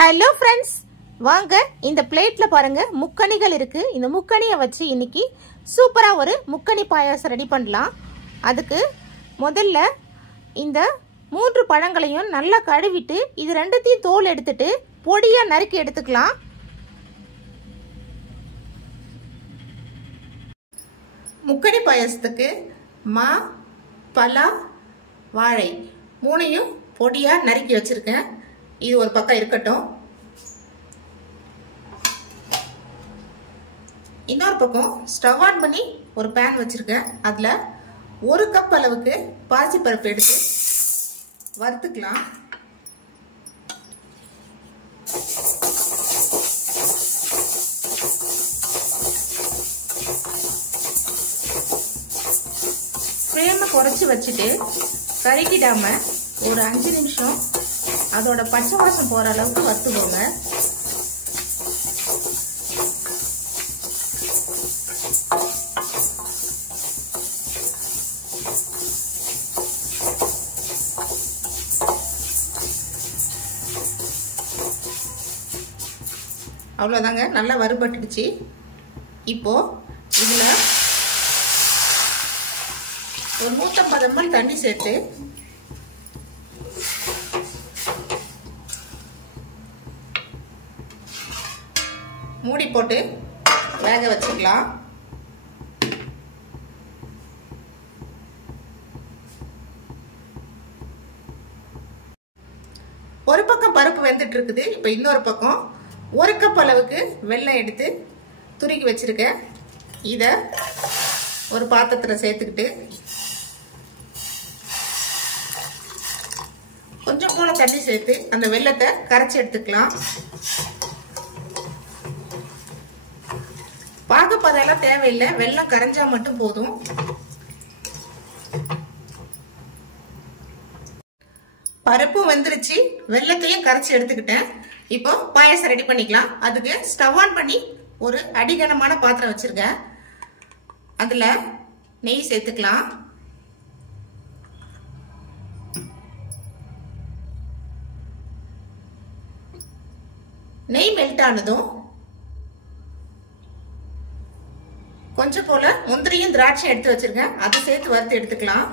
Hello friends, வாங்க இந்த பிளேட்ல பாருங்க முக்கணிகள் இருக்கு. இந்த முக்கணியை வச்சு இன்னைக்கு சூப்பரா ஒரு முக்கணி பாயாசம் ரெடி பண்ணலாம். அதுக்கு முதல்ல இந்த 3 பழங்களையும் நல்லா கழுவிட்டு இது ரெண்டுத்தையும் தோல் எடுத்துட்டு பொடியா நறுக்கி எடுத்துக்கலாம். முக்கணி பாயாசத்துக்கு மா, பலா, வாழை 3ஐயும் பொடியா நறுக்கி வச்சிருக்கேன். இது ஒரு பக்கம் இருக்கட்டும். இன்னொரு பக்கம் ஸ்டவ் ஆன் பண்ணி ஒரு பேன் வச்சிருக்கேன். அதுல 1 கப் அளவுக்கு பாசிப்பருப்பு எடுத்து வறுத்துக்கலாம். ஃப்ளேமை குறைச்சி வச்சுட்டு கருகிடாம ஒரு 5 நிமிஷம் அதோட பச்சை வாசம் போற அளவுக்கு வறுத்துக்கோங்க. அவ்வளோதாங்க, நல்லா வறுபட்டுடுச்சு. இப்போ இதுல ஒரு 150 ml தண்ணி சேர்த்து மூடி போட்டு வேக வச்சுக்கலாம். ஒரு பக்கம் பருப்பு வெந்துட்டு இருக்குது. இப்ப இன்னொரு பக்கம் 1 கப் அளவுக்கு வெல்லம் எடுத்து துருக்கி வச்சிருக்கேன். இத ஒரு பாத்திரத்துல சேர்த்துக்கிட்டு கொஞ்சம் போல தண்ணி சேர்த்து அந்த வெல்லத்தை கரைச்சி எடுத்துக்கலாம். பாகுப்பதெல்லாம் தேவையில்லை, வெல்லம் கரைஞ்சா மட்டும் போதும். பருப்பு வெந்துருச்சு, வெல்லத்தையும் கரைச்சி எடுத்துக்கிட்டேன். இப்போ பாயாசம் ரெடி பண்ணிக்கலாம். அதுக்கு ஸ்டவ் ஆன் பண்ணி ஒரு அடிகனமான பாத்திரம் வச்சிருக்கேன். அதுல நெய் சேர்த்துக்கலாம். நெய் மெல்ட் ஆனதும் கொஞ்சம் போல முந்திரியும் திராட்சையும் எடுத்து வச்சிருக்கேன். அதை சேர்த்து வறுத்து எடுத்துக்கலாம்.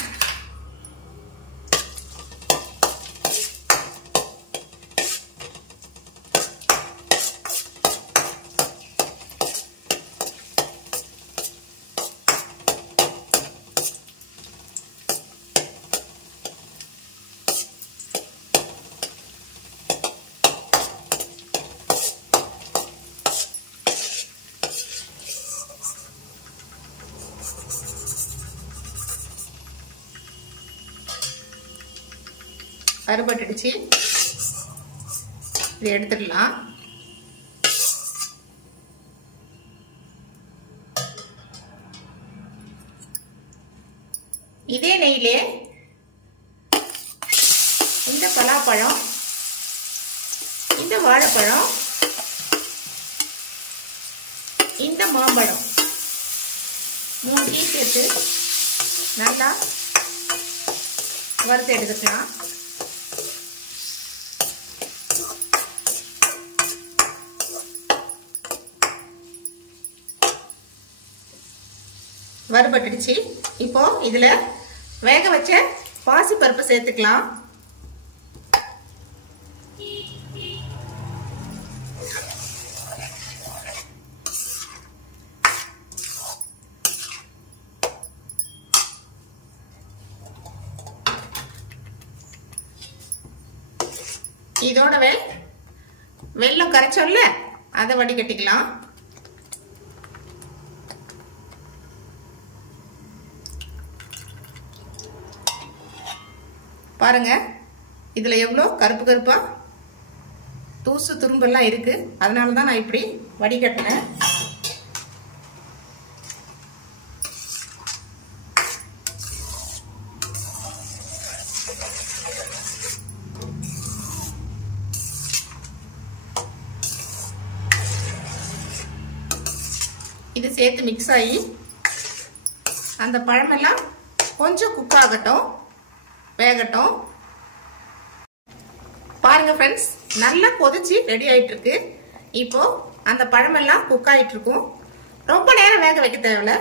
அறுபட்டுடுச்சு, இதை எடுத்துடலாம். இதே நெய்யிலே இந்த பலாப்பழம், இந்த வாழைப்பழம், இந்த மாம்பழம் 3 சேர்த்து நல்லா வறுத்து எடுத்துக்கலாம். வறுபட்டுடுச்சு. இப்போ இதுல வேக வச்ச பாசி பருப்பு சேர்த்துக்கலாம். இதோடவே வெல்லம் கரைச்சோம்ல, அதை வடிகட்டிக்கலாம். பாருங்க, இதுல எவ்வளவு கருப்பு கருப்பா தூசு துரும்பெல்லாம் இருக்கு. அதனாலதான் நான் இப்படி வடிகட்டினேன். இது சேர்த்து மிக்ஸ் ஆகி அந்த பழமெல்லாம் கொஞ்சம் குக் ஆகட்டும், வேகட்டும். பாருங்க ஃப்ரெண்ட்ஸ், நல்லா கொதிச்சு ரெடி ஆயிட்டு இருக்கு. இப்போ அந்த பழமெல்லாம் குக் ஆயிட்டு இருக்கும். ரொம்ப நேரம் வேக வைக்க தேவையில்ல,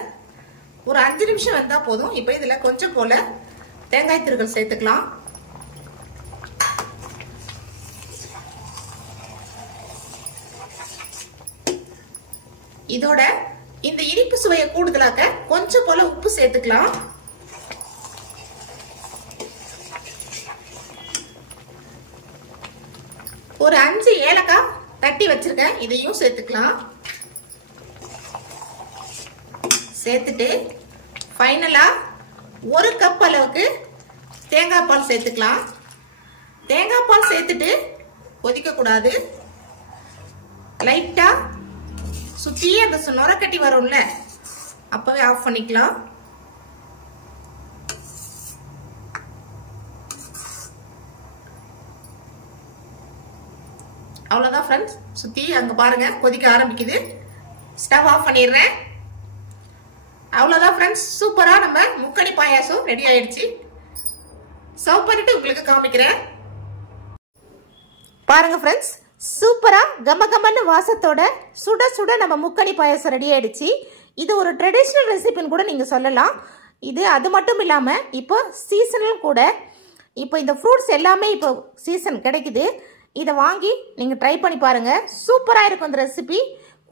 ஒரு 5 நிமிஷம் வந்தா போதும். இப்போ இதுல கொஞ்சம் போல தேங்காய் திருகல் சேர்த்துக்கலாம். இதோட இந்த இனிப்பு சுவையை கூடுதலாக்க கொஞ்சம் போல உப்பு சேர்த்துக்கலாம். ஒரு 5 ஏலக்காய் தட்டி வச்சிருக்கேன், இதையும் சேர்த்துக்கலாம். சேர்த்துட்டு ஃபைனலா 1 கப் அளவுக்கு தேங்காய் பால் சேர்த்துக்கலாம். தேங்காய் பால் சேர்த்துட்டு கொதிக்க கூடாது. லைட்டா சுத்தியே அந்த நுரக்கட்டி வரும்ல, அப்பவே ஆஃப் பண்ணிக்கலாம். அவ்வளவுதான் ஃப்ரெண்ட்ஸ், சுத்தி அங்க பாருங்க கொதிக்க ஆரம்பிக்குது. ஸ்டவ் ஆஃப் பண்ணிடுறேன். அவ்வளவுதான் ஃப்ரெண்ட்ஸ், சூப்பரா நம்ம முக்கணி பாயாசம் ரெடி ஆயிடுச்சு. சர்வ் பண்ணிட்டு உங்களுக்கு காமிக்கிறேன். பாருங்க ஃப்ரெண்ட்ஸ், சூப்பரா கமகமன்னு வாசத்தோட சுட சுட நம்ம முக்கணி பாயாசம் ரெடி ஆயிடுச்சு. இது ஒரு ட்ரெடிஷ்னல் ரெசிபின்னு கூட நீங்க சொல்லலாம். இது அது மட்டும் இல்லாம இப்போ சீசனல் கூட. இப்போ இந்த ஃப்ரூட்ஸ் எல்லாமே இப்போ சீசன் கிடைக்குது. இதை வாங்கி நீங்க ட்ரை பண்ணி பாருங்க. சூப்பரா இருக்கும் இந்த ரெசிபி.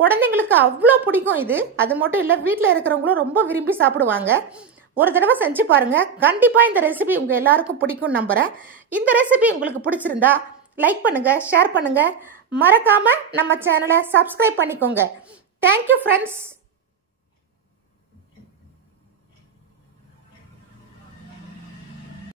குழந்தைங்களுக்கு அவ்வளோ பிடிக்கும் இது. அது மட்டும் இல்லை, வீட்டில் இருக்கிறவங்களும் ரொம்ப விரும்பி சாப்பிடுவாங்க. ஒரு தடவை செஞ்சு பாருங்க, கண்டிப்பா இந்த ரெசிபி உங்க எல்லாருக்கும் பிடிக்கும் நம்புறேன். இந்த ரெசிபி உங்களுக்கு பிடிச்சிருந்தா லைக் பண்ணுங்க, ஷேர் பண்ணுங்க, மறக்காம நம்ம சேனலை சப்ஸ்கிரைப் பண்ணிக்கோங்க. Thank you friends.